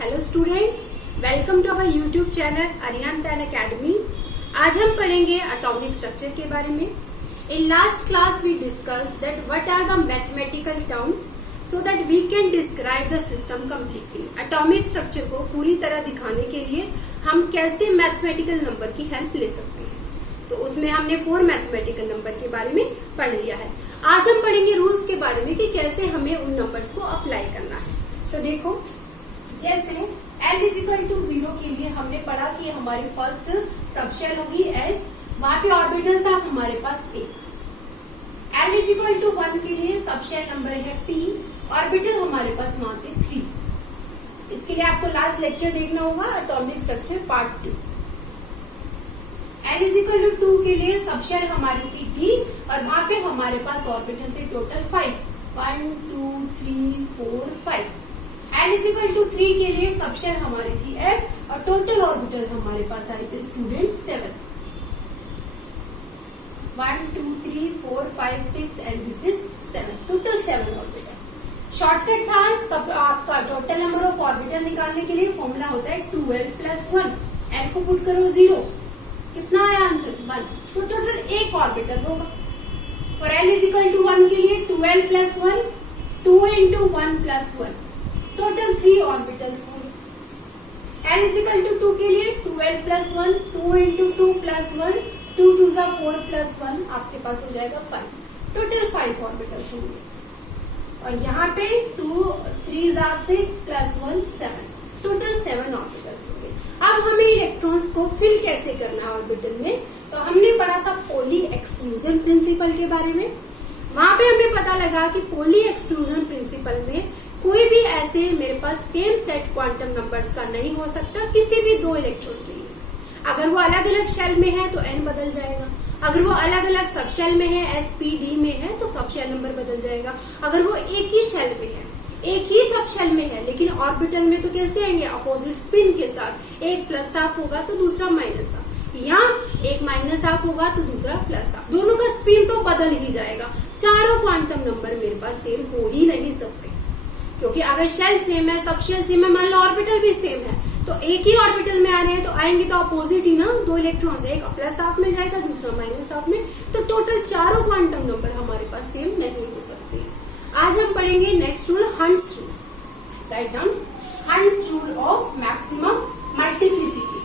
Hello students, welcome to our YouTube channel Arihant and academy. आज हम पढ़ेंगे एटॉमिक स्ट्रक्चर के बारे में। In last class we discuss that what are the mathematical term so that we can describe the system completely. Atomic structure को पूरी तरह दिखाने के लिए हम कैसे मैथमेटिकल नंबर की हेल्प ले सकते हैं, तो उसमें हमने 4 मैथमेटिकल नंबर के बारे में पढ़ लिया है। आज हम पढ़ेंगे रूल्स के बारे में कि कैसे हमें उन नंबर्स को अप्लाई करना है। तो देखो, जैसे n इजिकल टू 0 के लिए हमने पढ़ा कि हमारी फर्स्ट सबशेल होगी s, वहां पे ऑर्बिटल था हमारे पास a। n इजिकल टू 1 के लिए सबशेल नंबर है p, ऑर्बिटल हमारे पास वहां थे 3। इसके लिए आपको लास्ट लेक्चर देखना होगा, atomic structure part 2। n equal to 2 के लिए सबशेल हमारी थी d और वहां पे हमारे पास ऑर्बिटल थे टोटल 5, 1 2 3 4 5। n इजिकल टू 3 के लिए सबशेल हमारी थी f और टोटल ऑर्बिटल हमारे पास आए थे student 7, 1 2 3 4 5 6 and this is 7, total 7 orbital. Shortcut था सब आपका टोटल नंबर ऑफ ऑर्बिटल निकालने के लिए फॉर्मूला होता है 12 प्लस 1, n को पुट करो 0, कितना आया आंसर 1, तो टोटल एक ऑर्बिटल होगा। फॉर n इजिकल टू 1 के लिए 12 plus 1, 2 into 1 plus 1, total 3 orbitals होंगे। n इजिकल टू 2 के लिए 12 प्लस 1, 2 इंटू 2 प्लस 1, 2 2 जा 4 प्लस 1, आपके पास हो जाएगा 5, टोटल 5 ऑर्बिटल्स होंगे। और यहाँ पे 2 3 जा 6 प्लस 1 7, टोटल 7 ऑर्बिटल्स होंगे। अब हमें इलेक्ट्रॉन्स को फिल कैसे करना है ऑर्बिटल में, तो हमने पढ़ा था पॉली एक्सक्लूजन प्रिंसिपल के बारे में। वहां पे हमें पता लगा कि पॉली एक्सक्लूजन प्रिंसिपल में कोई भी ऐसे मेरे पास सेम सेट क्वांटम नंबर्स का नहीं हो सकता किसी भी 2 इलेक्ट्रॉन के लिए। अगर वो अलग अलग शेल में है तो n बदल जाएगा, अगर वो अलग अलग सब शेल में है s p d में है तो सब शेल नंबर बदल जाएगा। अगर वो एक ही शेल में है, एक ही सब शेल में है, लेकिन ऑर्बिटल में तो कैसे आएंगे, अपोजिट स्पिन के साथ, एक प्लस हाफ होगा तो दूसरा माइनस हाफ, या एक माइनस हाफ होगा तो दूसरा प्लस हाफ, दोनों का स्पिन तो बदल ही जाएगा। चारों क्वांटम नंबर मेरे पास सेम हो ही नहीं सकते, क्योंकि अगर शेल सेम है, सब शेल सेम है, मान लो ऑर्बिटल भी सेम है, तो एक ही ऑर्बिटल में आ रहे हैं तो आएंगे तो अपोजिट ही ना, 2 इलेक्ट्रॉन्स, एक प्लस हाफ में जाएगा दूसरा माइनस हाफ में, तो टोटल चारों क्वांटम नंबर हमारे पास सेम नहीं हो सकते। आज हम पढ़ेंगे next rule, hunts rule. Write down hunts rule of maximum multiplicity.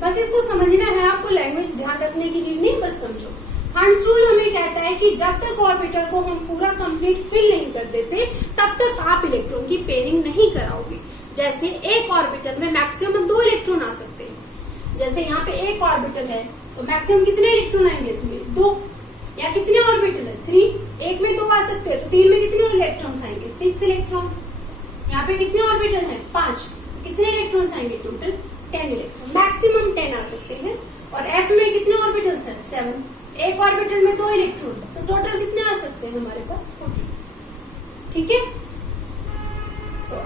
बस इसको समझना है आपको, लैंग्वेज ध्यान रखने की नीड नहीं, बस समझो। हंट्स रूल हमें कहता है कि जब तक ऑर्बिटल को हम पूरा कंप्लीट फिल नहीं कर देते तब तक आप इलेक्ट्रॉन की पेयरिंग नहीं कराओगे। जैसे एक ऑर्बिटल में मैक्सिमम 2 इलेक्ट्रॉन आ सकते हैं। जैसे यहाँ पे एक ऑर्बिटल है तो मैक्सिमम कितने इलेक्ट्रॉन आएंगे इसमें, 2, या कितने ऑर्बिटल है 3, एक में 2 आ सकते हैं तो 3 में कितने इलेक्ट्रॉन्स आएंगे, 6 इलेक्ट्रॉन्स। यहाँ पे कितने ऑर्बिटल है 5, कितने इलेक्ट्रॉन्स आएंगे, टोटल 10 इलेक्ट्रॉन, मैक्सिमम 10 आ सकते हैं। और F में कितने ऑर्बिटल्स हैं 7, एक ऑर्बिटल में 2 इलेक्ट्रॉन, तो टोटल कितने आ सकते हैं हमारे पास 40। ठीक है, तो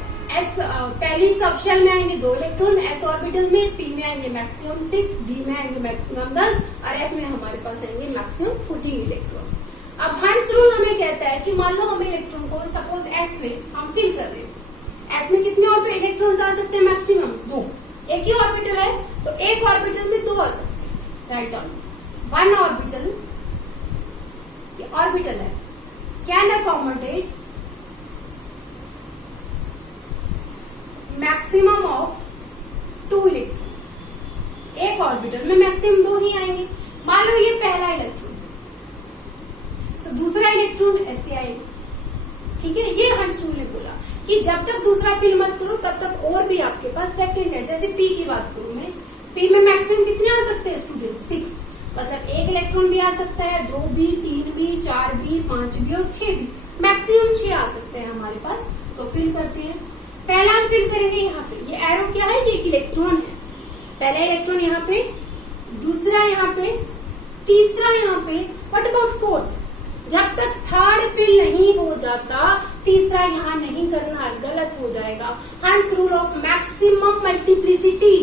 S पहली सबशेल में आएंगे 2 इलेक्ट्रॉन, S ऑर्बिटल में, P में आएंगे मैक्सिमम 6, D में आएंगे मैक्सिमम 10 और F में हमारे पास आएंगे मैक्सिमम 14 इलेक्ट्रॉन्स। अब हंट्स रूल हमें कहता है कि मान लो हमें इलेक्ट्रॉन को सपोज S में हम फिल कर रहे हैं, S में कितने इलेक्ट्रॉन्स आ सकते हैं, मैक्सिमम 2, एक ही ऑर्बिटल है तो एक ऑर्बिटल में 2 आ सकते हैं। राइट डाउन, 1 ऑर्बिटल, ये ऑर्बिटल है, can accommodate maximum of 2 electrons. एक ऑर्बिटल में मैक्सिमम 2 ही आएंगे। मान लो ये पहला इलेक्ट्रॉन तो दूसरा इलेक्ट्रॉन ऐसे आएगा। ठीक है, ये हंट्स रूल ने बोला कि जब तक दूसरा फिल मत करो तब तक और भी आपके पास वैकेंट है। जैसे P की बात करूं मैं, P में मैक्सिमम कितने आ सकते हैं स्टूडेंट, 6, मतलब एक इलेक्ट्रॉन भी आ सकता है, 2 भी, 3 भी, 4 भी, 5 भी और 6 भी, मैक्सिमम 6 आ सकते हैं हमारे पास। तो फिल करते हैं, पहला हम फिल करेंगे यहाँ पे, ये एरो क्या है, ये एक इलेक्ट्रॉन है, पहला इलेक्ट्रॉन यहाँ पे, दूसरा यहाँ पे, तीसरा यहाँ पे, व्हाट अबाउट 4th, जब तक 3rd फिल नहीं हो जाता तीसरा यहाँ नहीं करना, गलत हो जाएगा। Hunts rule of maximum multiplicity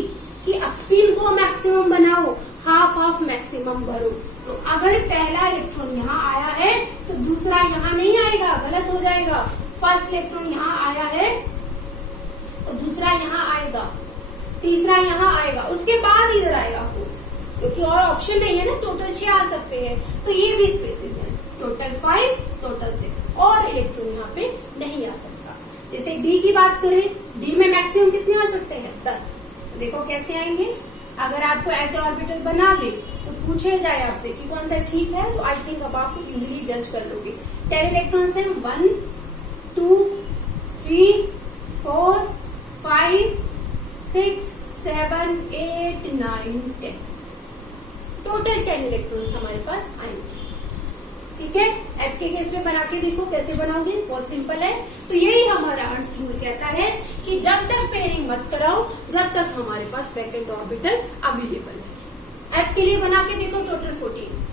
कि स्पिन को मैक्सिमम बनाओ, हाफ ऑफ मैक्सिमम भरो, तो अगर पहला इलेक्ट्रॉन यहाँ आया है तो दूसरा यहाँ नहीं आएगा, गलत हो जाएगा। फर्स्ट इलेक्ट्रॉन यहाँ आया है तो दूसरा यहाँ आएगा, तीसरा यहाँ आएगा, उसके बाद इधर आएगा फोर्थ, क्योंकि और ऑप्शन नहीं है ना, टोटल 6 आ सकते हैं। तो ये भी स्पेसिस है, टोटल 5, टोटल 6 और इलेक्ट्रॉन यहाँ पे नहीं आ सकता। जैसे डी की बात करें, डी में मैक्सिमम कितने आ सकते हैं? 10। तो देखो कैसे आएंगे। अगर आपको ऐसे ऑर्बिटल बना दे तो पूछे जाए आपसे कि कौन सा ठीक है, तो आई थिंक अब आप इजीली जज कर लोगे। 10 इलेक्ट्रॉन्स हैं, 1 2 3 4 5 6 7 8 9 10, टोटल 10 इलेक्ट्रॉन्स हमारे पास आएंगे। ठीक है, एफ के केस में बना के देखो कैसे बनाओगे, बहुत सिंपल है। तो यही हमारा अर्ट्स रूल कहता है कि जब तक पेयरिंग मत कराओ जब तक हमारे पास वैकेंट ऑर्बिटल अवेलेबल है। एफ के लिए बना के देखो, टोटल 14।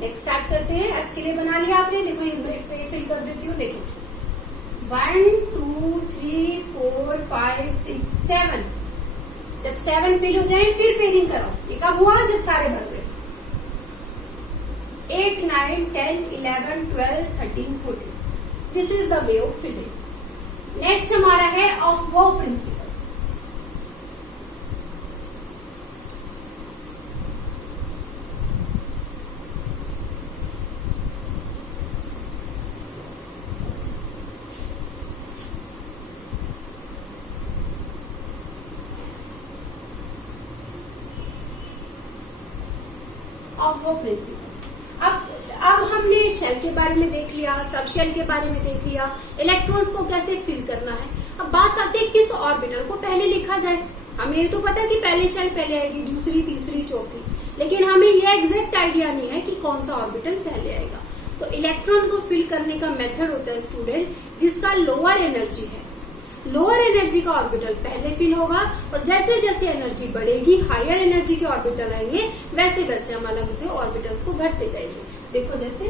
नेक्स्ट स्टार्ट करते हैं। एफ के लिए बना लिया आपने, देखो ये फिल कर देती हूँ। देखो 1 2 3 4 5 6 7, जब 7 फिल हो जाए फिर पेयरिंग करो। ये कब हुआ? जब सारे भर गए। 8 9 10 11 12 13 14, this is the way of filling. Next हमारा है ऑफ वो प्रिंसिपल। ऑफ वो प्रिंसिपल। अब हमने शेल के बारे में देख लिया, सब शेल के बारे में देख लिया, इलेक्ट्रॉन्स को कैसे फिल करना है। अब बात आती है किस ऑर्बिटल को पहले लिखा जाए। हमें ये तो पता है कि पहली शेल पहले आएगी, दूसरी तीसरी चौथी, लेकिन हमें ये एग्जैक्ट आइडिया नहीं है कि कौन सा ऑर्बिटल पहले आएगा। तो इलेक्ट्रॉन को फिल करने का मेथड होता है स्टूडेंट जिसका लोअर एनर्जी है। लोअर एनर्जी का ऑर्बिटल पहले फिल होगा और जैसे जैसे एनर्जी बढ़ेगी हायर एनर्जी के ऑर्बिटल आएंगे, वैसे वैसे हम अलग से ऑर्बिटल्स को भरते जाएंगे। देखो जैसे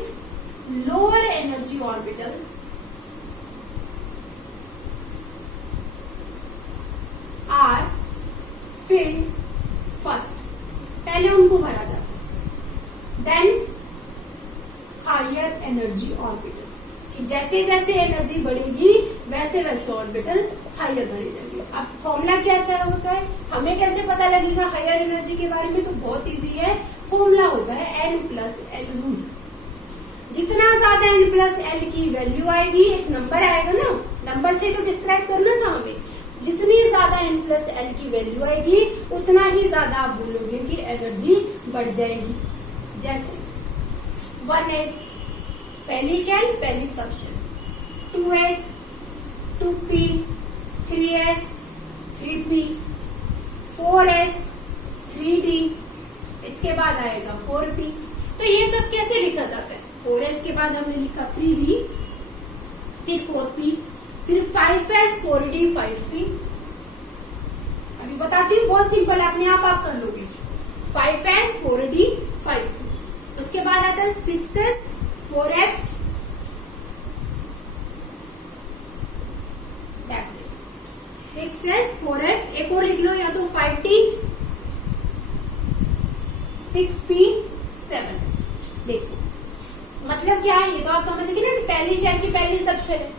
lower energy orbitals are filled first, पहले उनको भरा जाता है। देन हायर एनर्जी ऑर्बिटल, कि जैसे जैसे एनर्जी बढ़ेगी वैसे वैसे ऑर्बिटल हायर बढ़े जाएंगे। अब फॉर्मूला कैसा होता है, हमें कैसे पता लगेगा हायर एनर्जी के बारे में? तो बहुत इजी है, फॉर्मूला होता है n+l रूल। जितना ज्यादा n+l की वैल्यू आएगी, एक नंबर आएगा ना, नंबर से तो डिस्क्राइब करना था हमें, जितनी ज्यादा n+l की वैल्यू आएगी उतना ही ज्यादा आप बोलोगे कि एनर्जी बढ़ जाएगी। जैसे 1s पहली शेल पहली सब shell, 2s 2p 3s 3p 4s 3d, इसके बाद आएगा 4p। तो ये सब कैसे लिखा जाता है? 4s के बाद हमने लिखा 3d, फिर 4p, फिर 5s 4d 5p। अभी बताती हूँ, बहुत सिंपल है, अपने आप कर लोगे। 5s 4d 5p, उसके बाद आता है 6s 4f, that's it। 6s 4f, एक और लिख लो या तो 5t 6p 7s। देखो मतलब क्या है, ये तो आप समझ गए ना, पहली शेल की पहली सब शेल है,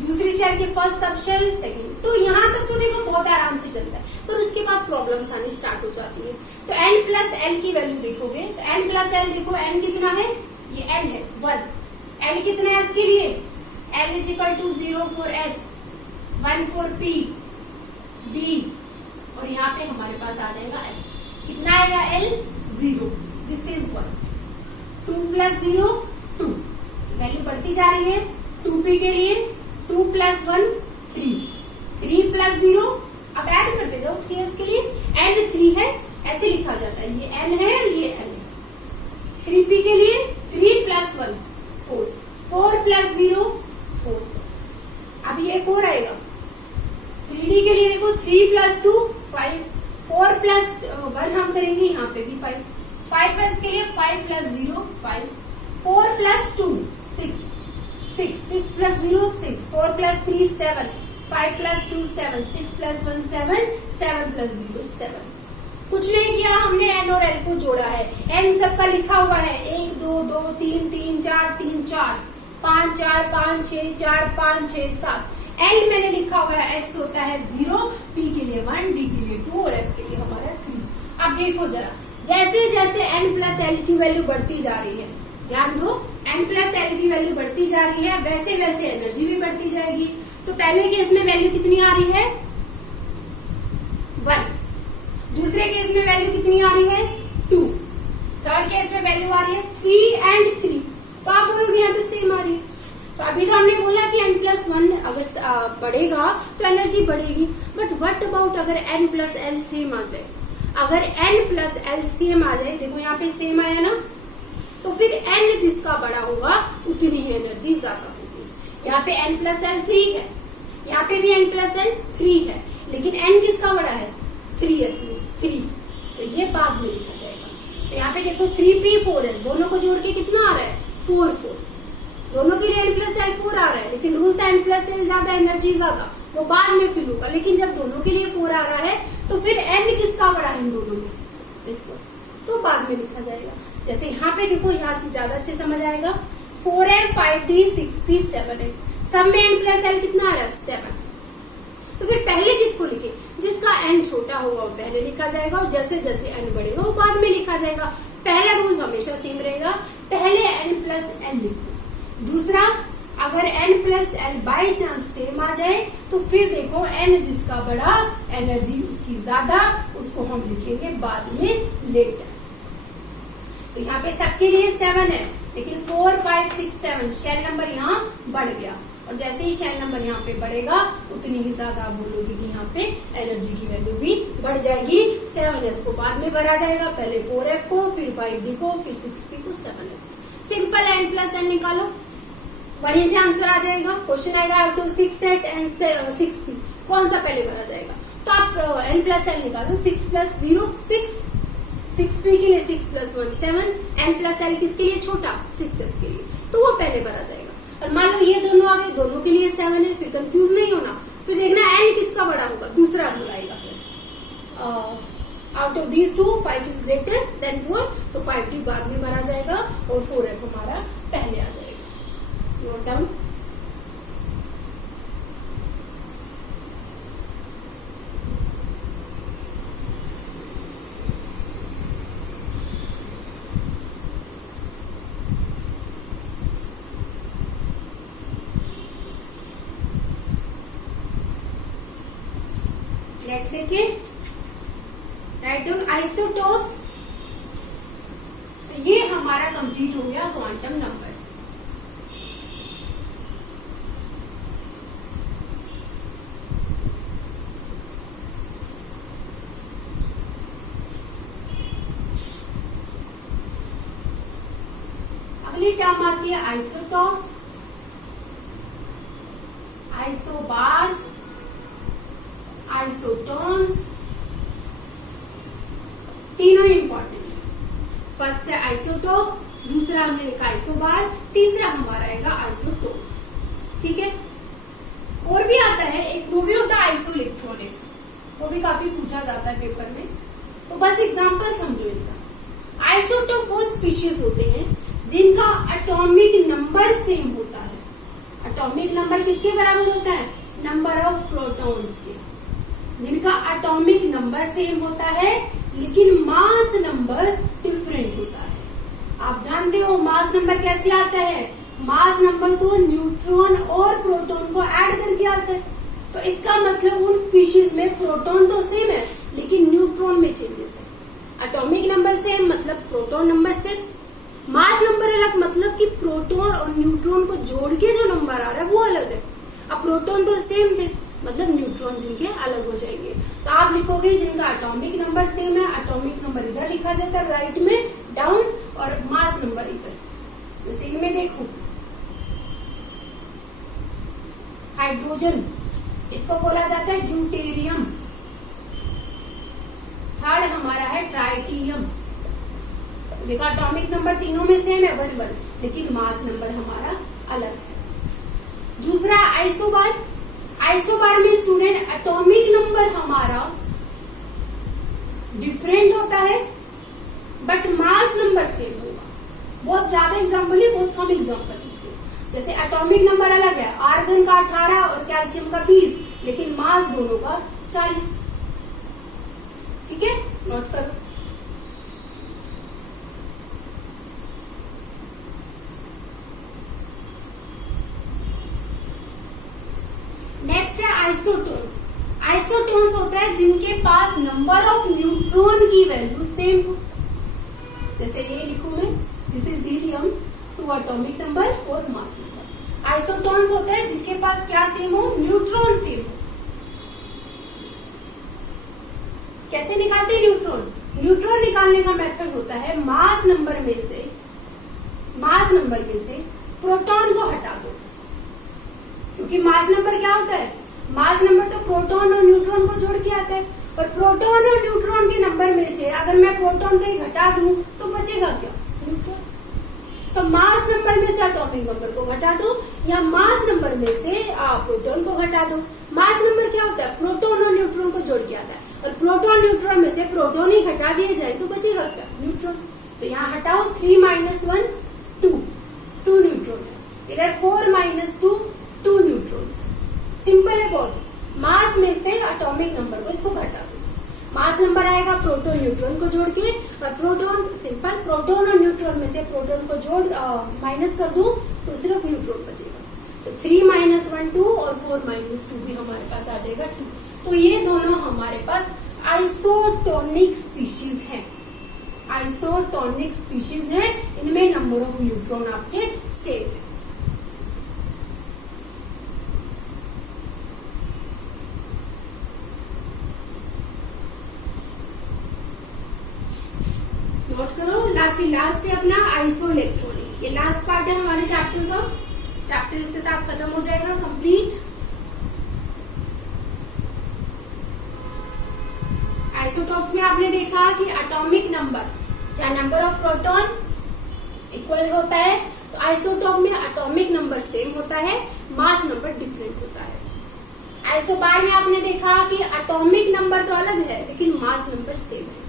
दूसरी शेल की फर्स्ट सब शेल सेकेंड, तो यहाँ तक तो देखो बहुत आराम से चलता है, पर उसके बाद प्रॉब्लम्स आनी स्टार्ट हो जाती है। तो n+l की वैल्यू देखोगे तो n+l देखो, n कितना है? ये n है 1, l कितना है इसके लिए? l = 0 for s, 1 for p, d, और यहाँ पे हमारे पास आ जाएगा l। कितना आएगा l? 0, this is 1। 2 + 0 2, वैल्यू बढ़ती जा रही है। 2p के लिए 2 + 1 3, 3 + 0, अब ऐड करते जाओ 3s के लिए, n 3 है ऐसे लिखा जाता है, ये n है और ये n है। 3p के लिए 3 + 1 4, 4 + 0 3 प्लस 2 5, 4 प्लस 1 हम करेंगे यहाँ पे भी 5, 5s के लिए 5 plus 0 5, 4 plus 2 6, 6 plus 0 6, 4 plus 3 7, 5 plus 2 7, 6 plus 1 7, 7 plus 0 7। कुछ नहीं किया हमने एन और एल को जोड़ा है, एन सबका लिखा हुआ है 1 2 2 3 3 4 3 4 5 4 5 6 4 5 6 7, एल मैंने लिखा हुआ है, एस होता है 0, पी के लिए 1, डी के लिए 2 और एफ के लिए हमारा 3। अब देखो जरा, जैसे जैसे एन प्लस एल की वैल्यू बढ़ती जा रही है, ध्यान दो, एन प्लस एल की वैल्यू बढ़ती जा रही है, वैसे वैसे एनर्जी भी बढ़ती जाएगी। तो पहले केस में वैल्यू कितनी आ रही है 1, दूसरे केस में वैल्यू कितनी आ रही है 2, थर्ड केस में वैल्यू आ रही है 3 एंड 3। तो आप बोलोगे यहाँ तो सेम आ रही है। तो अभी तो हमने बोला कि n प्लस 1 अगर बढ़ेगा तो एनर्जी बढ़ेगी, बट व्हाट अबाउट अगर n प्लस एल सेम आ जाए, अगर n प्लस एल सेम आ जाए, देखो यहाँ पे सेम आया ना, तो फिर n जिसका बड़ा होगा उतनी ही एनर्जी ज्यादा होगी। यहाँ पे n प्लस एल 3 है, यहाँ पे भी n प्लस एल 3 है, लेकिन n किसका बड़ा है 3s में 3, तो ये बाद में लिखा जाएगा। तो यहाँ पे देखो 3p4s, दोनों को जोड़ के कितना आ रहा है 4 4, दोनों के लिए n प्लस एल 4 आ रहा है, लेकिन रूल था n प्लस एल ज्यादा एनर्जी ज्यादा, तो बाद में फिल होगा। लेकिन जब दोनों के लिए 4 आ रहा है तो फिर n किसका बड़ा है इन दोनों में, इस पर, तो बाद में लिखा जाएगा। जैसे यहाँ पे देखो, यहाँ से ज्यादा अच्छे समझ आएगा, 4m 5d 6p 7x, सब में n प्लस एल कितना आ रहा है 7। तो फिर पहले किसको लिखे, जिसका n छोटा होगा वो पहले लिखा जाएगा, और जैसे जैसे n बढ़ेगा वो बाद में लिखा जाएगा। पहला रूल हमेशा सेम रहेगा, पहले n प्लस एल लिखो। दूसरा, अगर n plus L by chance same आ जाए तो फिर देखो n जिसका बड़ा एनर्जी उसकी ज्यादा, उसको हम लिखेंगे बाद में लेटर। तो यहाँ पे सबके लिए 7 है, लेकिन 4 5 6 7 शेल नंबर यहाँ बढ़ गया, और जैसे ही शेल नंबर यहाँ पे बढ़ेगा उतनी ही ज्यादा आप बोलोगे कि यहाँ पे एनर्जी की वैल्यू भी बढ़ जाएगी। 7s को बाद में भरा जाएगा, पहले 4f को, फिर 5d को, फिर 6p को, 7s को। सिंपल n प्लस एन निकालो, वहीं से आंसर आ जाएगा। क्वेश्चन आएगा तो 6 एंड 6p, कौन सा पहले भरा जाएगा, तो आप n प्लस एल निकालो, 6 प्लस 0 6, 6p के लिए 6 प्लस 1 7, n प्लस एल किसके लिए छोटा 6s के लिए, तो वो पहले भरा जाएगा। और मान लो ये दोनों आ गए, दोनों के लिए 7 है, फिर कंफ्यूज नहीं होना, फिर देखना n किसका बड़ा होगा, दूसरा रूल आएगा। फिर out of these two 5 is greater than 4, तो 5d बाद में भरा जाएगा और 4f हमारा पहले आ जाएगा। Note down. नेक्स्ट देखिए, राइट डाउन आइसोटोप्स। तो ये हमारा कंप्लीट हो गया क्वांटम नंबर्स। अगली टर्म आती है आइसोटॉप्स, आइसोबार्स, आइसोटोन्स, तीनों इंपॉर्टेंट है। फर्स्ट है आइसोटोप, दूसरा हमने लिखा आइसोबार, तीसरा हमारा आएगा आइसोटोप्स। ठीक है, और भी आता है एक, वो भी होता है आइसोइलेक्ट्रॉनिक, वो भी काफी पूछा जाता है पेपर में, तो बस एग्जांपल समझो इनका। आइसोटोप वो स्पीशीज होते हैं जिनका एटॉमिक नंबर सेम होता है। एटॉमिक नंबर किसके बराबर होता है, नंबर ऑफ प्रोटॉन्स के, जिनका एटॉमिक नंबर सेम होता है लेकिन मास नंबर डिफरेंट होता है। आप जानते हो मास नंबर कैसे आता है, मास नंबर तो न्यूट्रॉन और प्रोटॉन को ऐड करके आता है। तो इसका मतलब उन स्पीशीज में प्रोटॉन तो सेम है लेकिन न्यूट्रॉन में चेंजेस है। एटॉमिक नंबर सेम मतलब proton number same, mass number अलग मतलब कि प्रोटॉन और न्यूट्रॉन को जोड़ के जो नंबर आ रहा है वो अलग है। अब प्रोटॉन तो सेम थे, मतलब न्यूट्रॉन जिनके अलग हो जाएंगे। तो आप लिखोगे जिनका एटॉमिक नंबर सेम है, एटॉमिक नंबर इधर लिखा जाता है राइट में डाउन, और मास नंबर इधर। जैसे कि मैं देखूं हाइड्रोजन, इसको बोला जाता है ड्यूटेरियम, और हमारा है ट्राइटियम। देखो एटॉमिक नंबर तीनों में सेम है 1 1, लेकिन मास नंबर हमारा अलग है। दूसरा आइसोबार। आइसोबार में स्टूडेंट एटॉमिक नंबर हमारा डिफरेंट होता है बट मास नंबर सेम होगा। बहुत ज्यादा एग्जाम्पल है, बहुत कम एग्जाम्पल इसके। जैसे एटॉमिक नंबर अलग है, आर्गन का 18 और कैल्शियम का 20, लेकिन मास दोनों का 40। ठीक है, नोट करो। नेक्स्ट है आइसोटोन्स। आइसोटोन्स होता है जिनके पास नंबर ऑफ न्यूट्रॉन की वैल्यू सेम हो। जैसे ये लिखूं मैं, this is helium, 2 atomic number, 4 mass number. Isotones होते हैं जिनके पास क्या सेम हो, न्यूट्रॉन सेम हो। कैसे निकालते हैं न्यूट्रॉन? न्यूट्रॉन निकालने का मेथड होता है मास नंबर में से प्रोटॉन को हटा दो। क्योंकि मास नंबर क्या होता है, मास नंबर तो प्रोटॉन और न्यूट्रॉन को जोड़ के आता है, और प्रोटॉन और न्यूट्रॉन के नंबर में से अगर मैं प्रोटॉन को घटा दूं तो बचेगा क्या, न्यूट्रॉन। तो मास नंबर में से एटॉमिक नंबर को घटा दो या मास नंबर में से प्रोटॉन को घटा दो। मास नंबर क्या होता है, प्रोटॉन और न्यूट्रॉन को जोड़ के आता है, और प्रोटॉन न्यूट्रॉन में से प्रोटॉन ही घटा दिए जाए तो बचेगा क्या, न्यूट्रॉन। तो यहाँ हटाओ 3 - 1 2 न्यूट्रॉन है, इधर 4 - 2 न्यूट्रॉन। सिंपल है बहुत। मास में से एटॉमिक नंबर को इसको घटा दो, मास नंबर आएगा प्रोटॉन न्यूट्रॉन को जोड़ के, और प्रोटॉन सिंपल, प्रोटॉन और न्यूट्रॉन में से प्रोटॉन को जोड़ माइनस कर दूं तो सिर्फ न्यूट्रॉन बचेगा। तो 3 - 1 2 और 4 - 2 भी हमारे पास आ जाएगा। ठीक, तो ये दोनों हमारे पास आइसोटोनिक स्पीशीज हैं। आइसोटोनिक स्पीशीज है, इनमें नंबर ऑफ न्यूट्रॉन आपके सेम है। नोट करो। फिर लास्ट है अपना आइसो इलेक्ट्रॉनिक। ये लास्ट पार्ट है हमारे चैप्टर का। चैप्टर इसके साथ खत्म हो जाएगा कंप्लीट। आइसोटॉप्स में आपने देखा कि एटॉमिक नंबर चाहे नंबर ऑफ प्रोटॉन इक्वल होता है, तो आइसोटॉप में एटॉमिक नंबर सेम होता है, मास नंबर डिफरेंट होता है। आइसोबार में आपने देखा कि एटॉमिक नंबर तो अलग है लेकिन मास नंबर सेम है।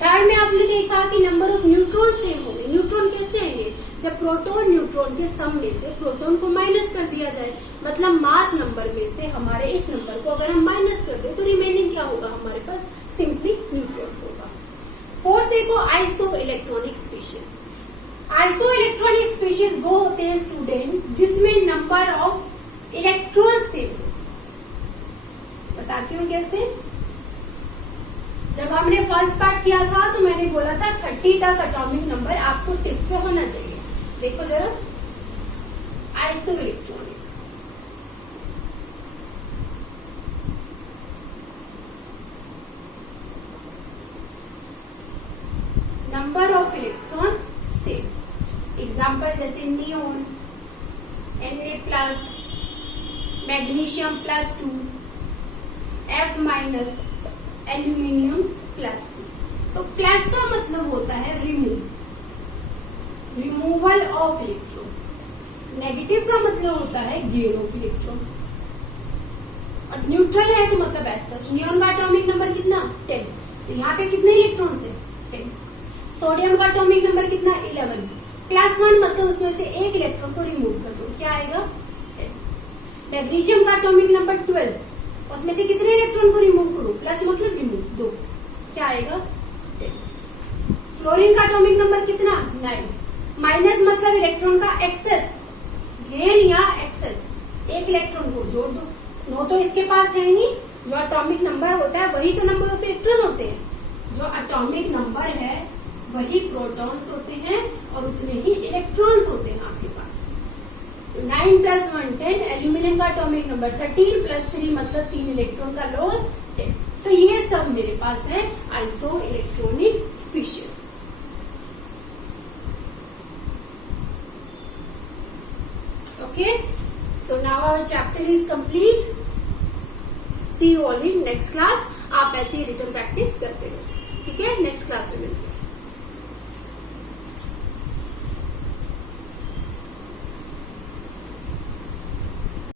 थर्ड में आपने देखा कि नंबर ऑफ न्यूट्रॉन सेम होंगे। न्यूट्रॉन कैसे आएंगे, जब प्रोटॉन न्यूट्रॉन के सम में से प्रोटॉन को माइनस कर दिया जाए, मतलब मास नंबर में से हमारे इस नंबर को अगर हम माइनस कर दे तो रिमेनिंग क्या होगा हमारे पास, सिंपली न्यूट्रॉन्स होगा। फोर्थ देखो iso electronic species. Iso electronic species वो होते हैं स्टूडेंट जिसमें नंबर ऑफ इलेक्ट्रॉन सेम हो। बताती हूँ कैसे। जब हमने फर्स्ट पार्ट किया था तो मैंने बोला था 30 तक एटॉमिक नंबर आपको टिप पे होना चाहिए। देखो जरा, isoelectronic number of electron same. Example जैसे neon Na+, magnesium +2, F-, aluminium +2। तो प्लस का मतलब होता है रिमूवल ऑफ इलेक्ट्रॉन। नेगेटिव का मतलब होता है गेन ऑफ इलेक्ट्रॉन। और न्यूट्रल है तो मतलब ऐसा। नियोन का एटॉमिक नंबर कितना, 10। तो यहाँ पे कितने इलेक्ट्रॉन्स है, 10। सोडियम का एटॉमिक नंबर कितना, 11। +1 मतलब उसमें से एक इलेक्ट्रॉन को रिमूव कर दो, क्या आएगा, 10। मैग्नीशियम का एटॉमिक नंबर 12, उसमें से कितने इलेक्ट्रॉन को रिमूव करो, प्लस मतलब रिमूव 2, क्या आएगा, 10। फ्लोरीन का एटॉमिक नंबर कितना, 9। माइनस मतलब इलेक्ट्रॉन का एक्सेस, गेन या एक्सेस, एक इलेक्ट्रॉन को जोड़ दो। 9 तो इसके पास है ही। जो एटॉमिक नंबर होता है वही तो नंबर ऑफ इलेक्ट्रॉन होते हैं। जो एटॉमिक नंबर है वही प्रोटॉन्स होते हैं और उतने ही इलेक्ट्रॉन्स होते हैं आपके पास। 9 + 1 10। एल्यूमिनियम का एटॉमिक नंबर 13 + 3 मतलब 3 इलेक्ट्रॉन का लॉस 10। तो ये सब मेरे पास है isoelectronic species. Okay, so now our chapter is complete. See you all in next class. आप ऐसे ही रिटन प्रैक्टिस करते रहो। ठीक है, नेक्स्ट क्लास में मिलते हैं।